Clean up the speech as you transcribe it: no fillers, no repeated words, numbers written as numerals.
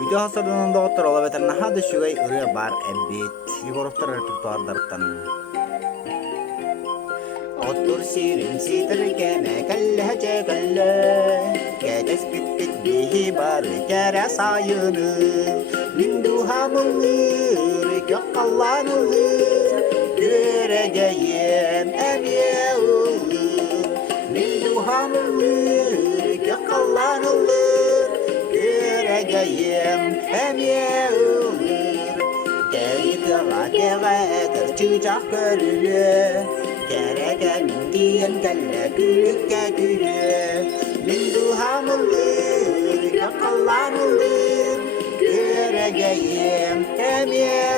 Video hasarının doktor olabeterine hadi şugay ırıya bar ebbit. Егоровтар репертуардарыттан. Otur sirim sitirgeme kelle çekelle. Kedes bittik bihi barı kere sayını. Mindu hamılır gökkallanılır. Göregeyim emiye olur. Mindu hamılır gökkallanılır. Göregeyim emiye olur. Keretëra çıcak görülür. Keregen diyen kelle gülükke gülür. Mindu hamılır, yakallanılır. Göregeyim emiye